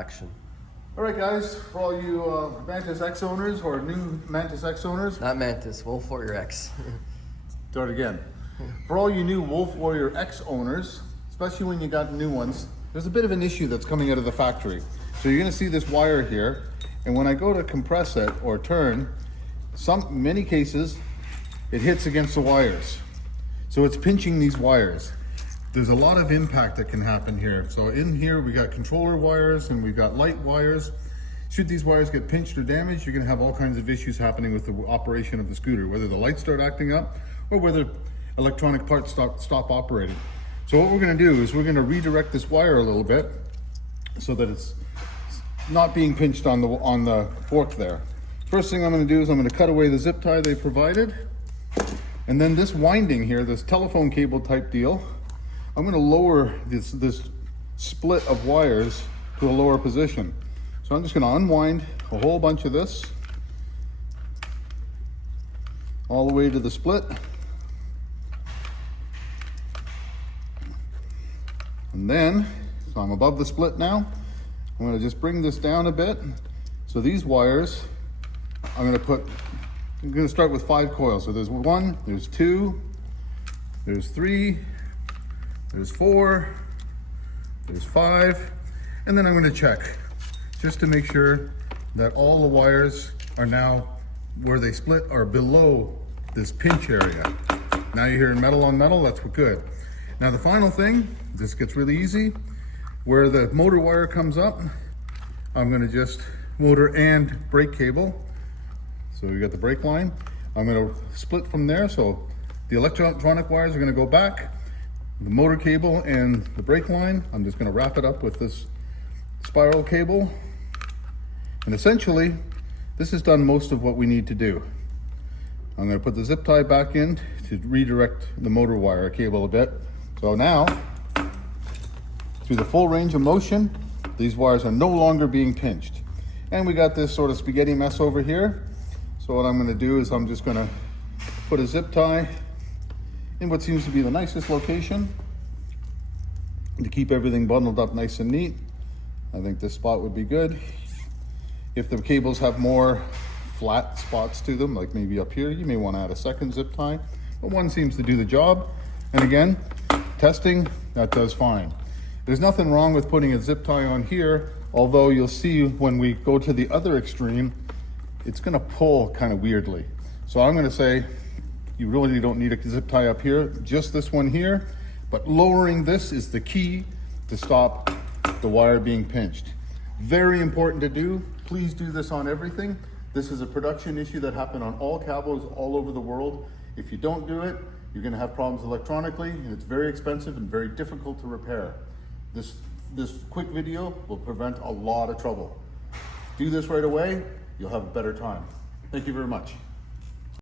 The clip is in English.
Action. All right, guys, for all you Mantis X owners or new Mantis X owners. Not Mantis, Wolf Warrior X. Start again. For all you new Wolf Warrior X owners, especially when you got new ones, there's a bit of an issue that's coming out of the factory. So you're gonna see this wire here, and when I go to compress it or turn, many cases, it hits against the wires. So it's pinching these wires. There's a lot of impact that can happen here. So in here, we got controller wires and we've got light wires. Should these wires get pinched or damaged, you're gonna have all kinds of issues happening with the operation of the scooter, whether the lights start acting up or whether electronic parts stop operating. So what we're gonna do is we're gonna redirect this wire a little bit so that it's not being pinched on the fork there. First thing I'm gonna do is I'm gonna cut away the zip tie they provided. And then this winding here, this telephone cable type deal, I'm gonna lower this split of wires to a lower position. So I'm just gonna unwind a whole bunch of this all the way to the split. And then, so I'm above the split now, I'm gonna just bring this down a bit. So these wires, I'm gonna start with 5 coils. So there's 1, there's 2, there's 3, there's 4, there's 5, and then I'm going to check just to make sure that all the wires are now where they split are below this pinch area. Now you're hearing metal on metal, that's good. Now the final thing, this gets really easy, where the motor wire comes up, I'm going to just motor and brake cable. So we got the brake line. I'm going to split from there, so the electronic wires are going to go back. The motor cable and the brake line, I'm just going to wrap it up with this spiral cable. And essentially, this has done most of what we need to do. I'm going to put the zip tie back in to redirect the motor wire cable a bit. So now, through the full range of motion, these wires are no longer being pinched. And we got this sort of spaghetti mess over here. So what I'm going to do is I'm just going to put a zip tie in what seems to be the nicest location to keep everything bundled up nice and neat. I think this spot would be good. If the cables have more flat spots to them, like maybe up here, you may want to add a second zip tie, but one seems to do the job. And again, testing, that does fine. There's nothing wrong with putting a zip tie on here, although you'll see when we go to the other extreme, it's going to pull kind of weirdly. So I'm going to say, you really don't need a zip tie up here, just this one here, but lowering this is the key to stop the wire being pinched. Very important to do. Please do this on everything. This is a production issue that happened on all Kaabos all over the world. If you don't do it, you're gonna have problems electronically, and it's very expensive and very difficult to repair. This quick video will prevent a lot of trouble. Do this right away, you'll have a better time. Thank you very much.